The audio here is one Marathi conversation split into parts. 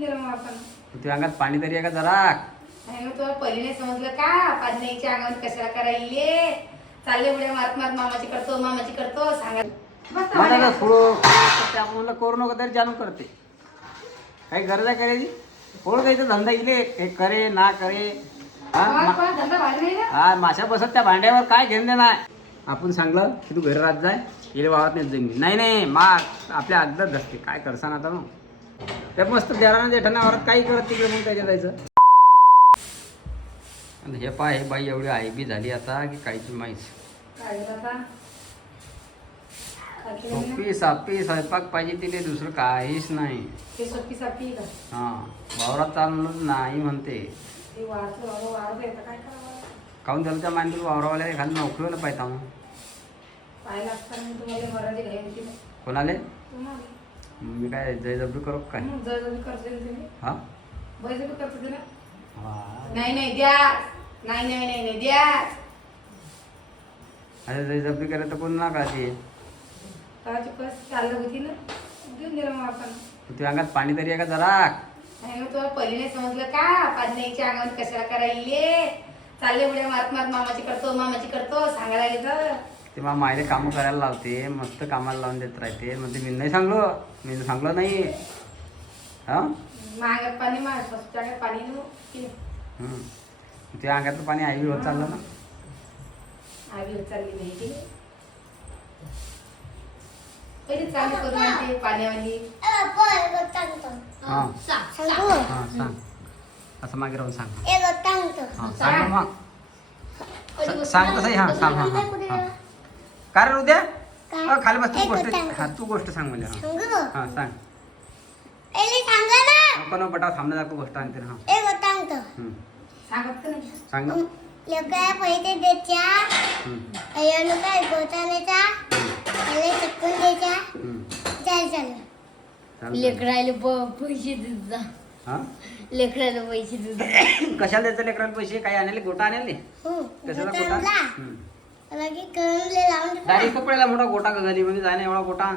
तुझ्या अंगात पाणी तरी आहे का जरा? नाही मग तुला पहिले नाही समजलं का? पाण्याच्या अंगावर कशाला करायले? चालले उड्या मारत मारत मामाची करतो सांगा. मला थोडं करू नको तरी जाणून करते. काही गरज आहे करायची? कोण द्यायचं धंदा इथे हे करे ना करे. हा माशा बसत त्या भांड्यावर काय घेणं नाही. आपण सांगलं की तू घरी राहत जाय गेले वावरात नाही जमीन नाही आपल्या आदत असते काय करसान आता मग ते मस्त देराना जेठाना वावरात काही करत तिकडे मग त्याच्या जायचं. आणि हे पाय हे बाई एवढी आई बी झाली आता की काहीची माहीत. सोपी सापी स्वयंपाक पाहिजे तिथे दुसरं काहीच नाही. हा वावरात चाललं नाही म्हणते. काहून त्याला त्या मांडील वावरावाल्या खाली नोकरीला पाहिजे मग कोणाले मी काय जयजबरी करू काय? हा नाही द्या नाही द्या. अरे जयजबरी केलं तर कोण ना काळजी तुझ्या अंगात पाणी तरी आहे का जरा? नाही मग तुला पहिले नाही समजलं का? पाण्याच्या अंगावर कशाला करायले? चालले उड्या मारत मारत मामाची करतो सांगायला गेलं ते मग मायले कामं करायला लावते मस्त कामाला लावून देत राहते म्हणते मी सांगलो नाही. हा अंगात पाणी पाणी तुझ्या अंगातलं पाणी आई होत चाललं ना. आई होत चालली नाही ती पहिले चालू करून आणते पाण्यावाली. हा सांग असं मागे राहून सांग. हा सांग मग सांग तसंही. हा सांग. हा कारण उद्या खाली बस तू गोष्ट. हा तू गोष्ट सांग म्हणजे. हा सांग नको बटा थांबण्याचा तू गोष्ट आणते. हा सांग ना. पैसे द्यायच्या काय गोचाण्याचा चटकून द्यायच्या लेकरायला पैसे देत जा. लेकराला पैसे देत कशाला द्यायचं लेकराला पैसे? काही आणले गोटा आणले कशाला गोटा? दारी कपड्याला मोठा गोटा गली मध्ये जाणे एवढा गोटा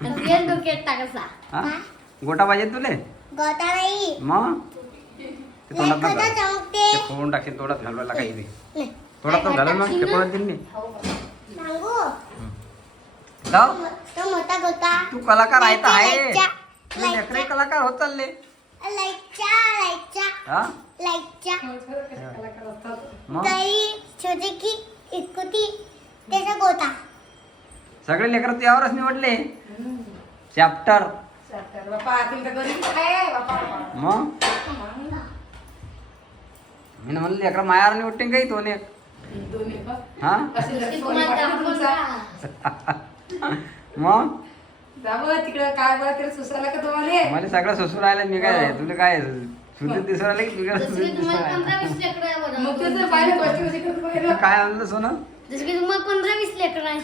डोक्यात टाकायचा. गोटा पाहिजे तुले? गोटा नाही मग ते तोंडात फोडून टाकेल तोडात घालवायला काही नाही. तोडात घालून मग ते कोणात दिली तो मोठा गोटा. तू कलाकार आहे तर आहे लेकरे कलाकार होत चालले. सगळे लेकर त्यावरच निवडले चॅप्टर. मग मी म्हणलं लेकर मायावर निवडते काही दोन एक. हा मग तिकडे काय बरं तिला सुसायला का तुम्हाला? मला सगळं सुसू राहिलं. मी काय तुला काय सुधीर दिसू राहिले की मग तुझं पाहिलं गोष्टी कशी काय आणलं सोनं? तुम्हाला 15-20 लेकर आहे.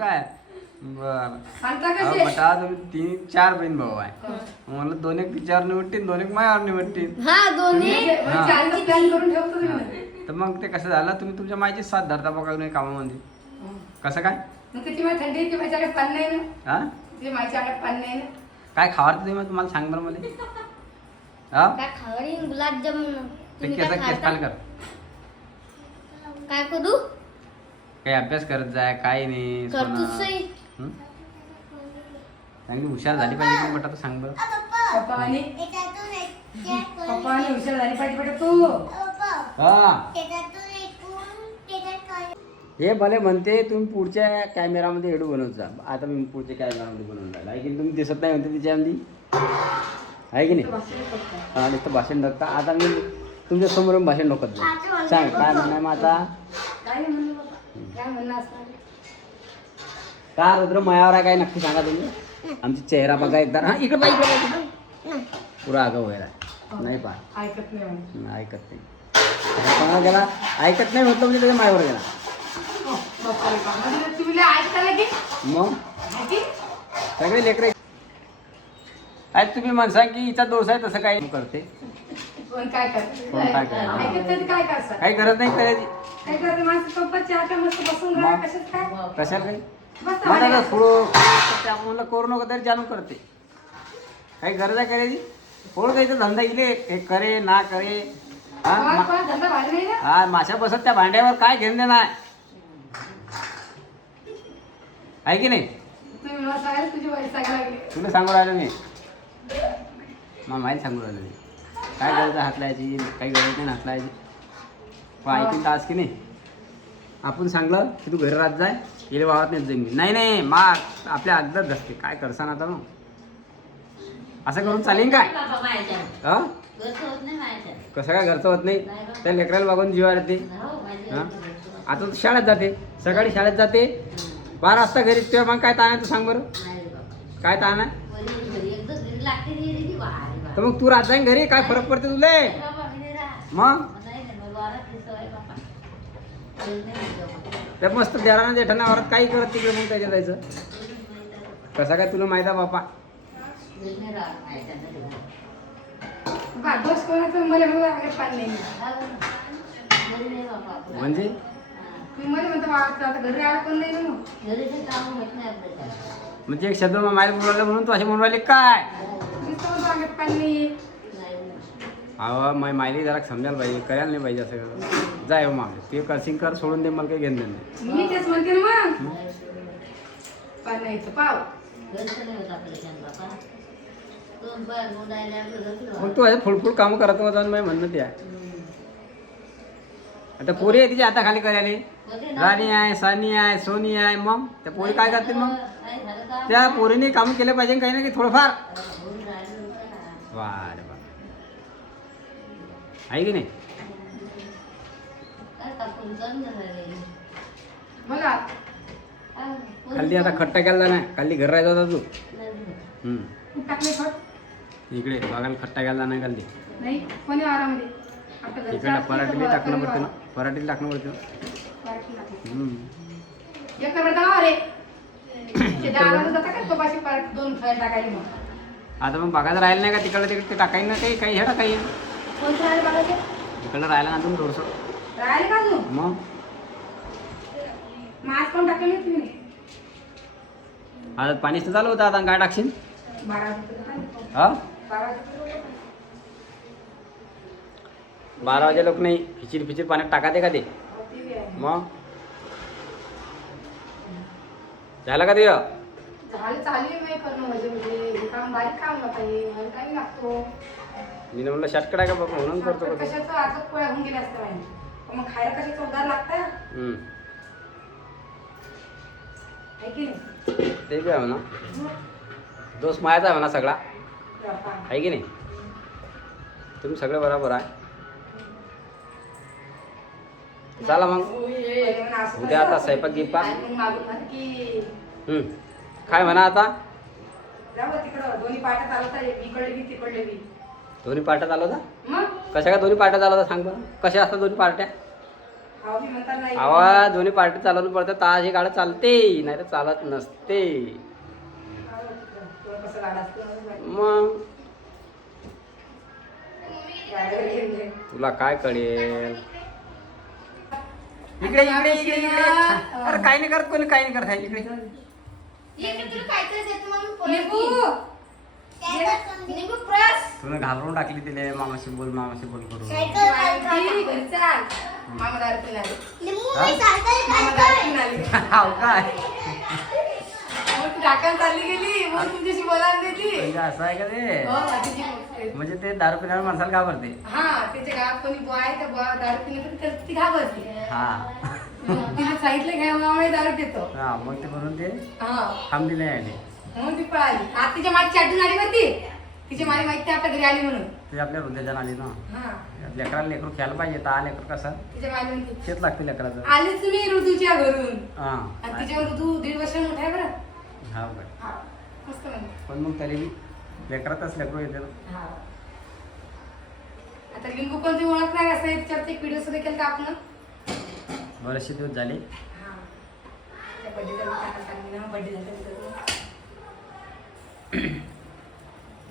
काय बरं बटा तुम्ही 3-4 बहीण भाऊ आहे. मला 2 एक तिच्यावर निवडतील 2 एक मायावर निवडतील. तर मग ते कसं झालं तुम्ही तुमच्या मायची साथ धरता बघा नाही कामामध्ये. कसं काय थंडी माझ्याकडे पाणी नाही ना. हा माझ्याकडे पाणी नाही ना. काय खावार तुम्ही मग तुम्हाला सांग बरं मला. गुलाबजामुन केस खाल कर काय करू? काही अभ्यास करत जाय काही नाही. चांगली हुशार झाली पाहिजे बेटा तू सांग बरं. पप्पा हुशार झाली पाहिजे बेटा तू. हे भले म्हणते तुम्ही पुढच्या कॅमेरामध्ये व्हिडिओ बनवत जा. आता मी पुढच्या कॅमेरामध्ये बनवून राहिला आहे की तुम्ही दिसत नाही म्हणते तिच्यामध्ये आहे की नाही. हा नुसतं भाषण टाकता. आता मी तुमच्या समोरून भाषण टाकत नाही. सांग काय म्हणणं मग आता? का रुद्र मायावर आहे काय नक्की सांगा तुम्ही. आमचा चेहरा बघा एकदा. हा इकडे पाहिजे पुरा आगाऊ व्हायला नाही पहा ऐकत नाही. कोणाला गेला ऐकत नाही म्हटलं म्हणजे त्याच्या मायावर गेला. मग सगळे लेकरे आहेत तुम्ही म्हणसा की हिचा दोष आहे तसं काय करते. काय काही गरज नाही करायची. काय करते माझं पप्पाच्या हातात मस्त बसून राहा. कशात काय कशाला काही बस मला आता थोडं ते आपण म्हणलं करू नको तरी जाणून करते. काही गरज आहे करायची? थोडं द्यायचं धंदा इले हे करे ना करे. धंदा भारी नाही ना. हा माशा बसत त्या भांड्यावर काय घेऊन देणार आहे की नाही? तुम्ही मला सांगायला तुझी बाई सांगायला लागली. तुला सांगू राहिलो मी, मला माहीत सांगू राहिलो मी. काय गरज आहे हातलायची, काही गरज नाही हातलायची. ऐकून तास की नाही? आपण सांगलं की तू घरी राहत जाय, गेले वावरात नाही जाईन मी. नाही मा आपल्या अगदच धसते. काय करसान आता मग? असं करून चालेल काय? हा कसं काय घरचं होत नाही? त्या लेकराला बघून जीवावर येते. हां आता तू शाळेत जाते, सकाळी शाळेत जाते, 12 वाजता घरी. तेव्हा मग काय ताण आहे तू सांग बरं? काय ताण आहे? तर मग तू राहत जाईन घरी, काय फरक पडते तुले? मग ते मस्त देराना जेठाना वरात काही करत तिकडे मग त्याच्या जायचं. कसं काय तुला माहिती आहे बापा? दोष कोणाचं मला पाणी नाही. म्हणजे मी मला म्हणतो आता घरी आला पण नाही ना. म्हणजे एक शब्द मायला बोलू राहिला म्हणून तू असे म्हणून राहिले काय? पाणी अहो मायली जरा समजायला पाहिजे, करायला नाही पाहिजे असं. जाय मग ते करशील कर, सोडून दे, मला काही घेणं देणं नाही. मी तेच म्हणते ना मग. पाण्याचं पाव मग तू असे फुलफुल कामं करत होता मी म्हणणं ते आहे. आता पोरी आहे तिच्या हाताखाली करायला. राणी आहे, सानी आहे, सोनी आहे. मग त्या पोरी काय करतील मग? त्या पोरीने काम केलं पाहिजे काही ना काही थोडंफार. वा रे वा, आहे की नाही? बघा खाल्ली आता खट्टा केला नाही, खाल्ली घर राहायचा होता तू. टाकले खट इकडे बघायला खट्टा केला नाही खाल्ली. नाही कोणी आरामध्ये इकडे पराठीला टाकणं पडते ना, पराठीला टाकणं पडते ना. आता मग बघायला राहिलं नाही का तिकडे तिकडे ते टाकाईन ना, काही काही हे टाकाईन इकडं राहिला ना अजून थोडंसं. मग आता पाणीच तर चालू होतं, आता काय टाकशील? हा 12 वाजे लोक नाही फिचिर फिचिर पाण्यात टाकाते का ते? मग झालं का ते? मी म्हणलं शॉर्टकट आहे का बाबा म्हणून करतो का? ते बी आहे म्हणा, दोष मायाचा आहे म्हणा सगळा, आहे की नाही? तुम्ही सगळे बरोबर आहे. चला मग उद्या आता स्वयंपाक गिपाक काय म्हणा आता? दोन्ही पाट्यात आलो होता? कशा का दोन्ही पार्ट्यात आलो होता सांग बरं? कशा असतात दोन्ही पार्ट्या? आवाज दोन्ही पार्टी चालवून पडतात, तास ही गाडं चालते, नाही तर चालत नसते. मग तुला काय कळेल? इकडे इकडे इकडे इकडे. अरे काही नाही करत कोणी, काही नाही करत आहे इकडे. तुला घाबरून टाकली तिने, मामाशी बोल करून. काय चालली गेली म्हणून तुमच्याशी बोलायला देती. म्हणजे असं आहे का ते? म्हणजे ते दारू पिणाऱ्या माणसाला घाबरते. हा त्याच्या गावात कोणी बुवा आहे त्या बुवा दारू पिण्यासाठी ती घाबरते. हा तिला सांगितलं काय मामा दारू देतो. हा मग ते म्हणून ते हा थांबली नाही आली. म्हणून ती पळाली. आज तिच्या माझी चाटून आली होती, तिची माझी माहिती आपल्या घरी आली म्हणून. ते आपल्या हृदयाला आली ना. हा लेकराला लेकरू खेळायला पाहिजे. तर लेकर कसं तिच्या माझी म्हणते शेत लागते लेकराचं. आलीच तुम्ही ऋतूच्या घरून. हा आणि तिच्या ऋतू 1.5 वर्ष मोठा आहे बरं. हा काय हा मस्त म्हणते. पण मग तरी लेकरातच लेकरू येते ना. हा आता लिंबू कोणती ओळख नाही असं याच्यावरती एक व्हिडिओ सुद्धा केला आपण. बरेचसे दिवस झाले. हा त्या बर्थडेचा सांगितलं ना, बर्थडे झाला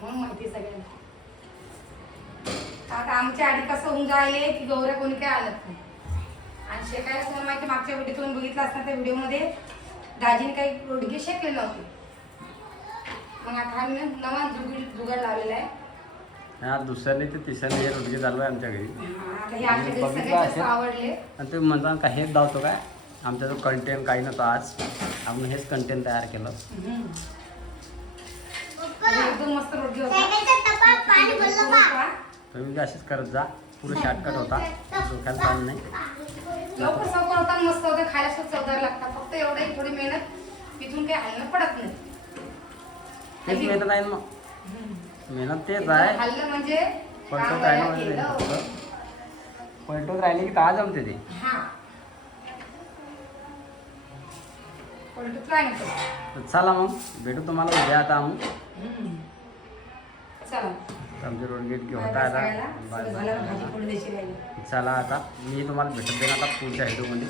मग माहिती सगळ्यांना. आता आमच्या आधी कसं होऊन जायले की गौऱ्या कोणी काय आणत नाही. आणि शेकायला तुम्हाला माहिती मागच्या व्हिडिओतून बघितलं असणार त्या व्हिडिओमध्ये दाजीने काही रोडगे शेकले नव्हते. मग आता आम्ही नवा जुगाड लावलेला आहे. हा दुसऱ्याने ते तिसऱ्याने हे रोडगे चालू आहे आमच्या घरी. आता हे आमच्या घरी बघितलं सगळ्यात जास्त असेल. आवडले. आणि ते म्हणतात का हेच धावतो काय आमचा जो कंटेंट काही नव्हतं आज आपण हेच कंटेंट तयार केलं. एकदम मस्त रोडगे होता. तुम्ही असेच करत जा. पुढे शॉर्टकट होता डोक्यात ताण नाही. लवकर सवकर होता आणि मस्त होतं. खायला सुद्धा चवदार लागतात. फक्त एवढं थोडी मेहनत तिथून काही हलणं पडत नाही. तेच मेहनत आहे ना मग. मेहनत तेच आहे. हल्लं म्हणजे पलटत काम राहिलं वगैरे म्हणजे केलं. फक्त पलटत राहिले की ताज जमते ते. हा पलटत राहिलं. तर चला मग भेटू तुम्हाला उद्या आता आम्ही चला आमचे रोडगेट घेऊन बाय होता बाय आता सगळ्याला. बाय सगळं बाय. झालं भाजी पोळी देशी राहिली. चला आता मी तुम्हाला भेटत देईन आता पुढच्या व्हिडिओमध्ये.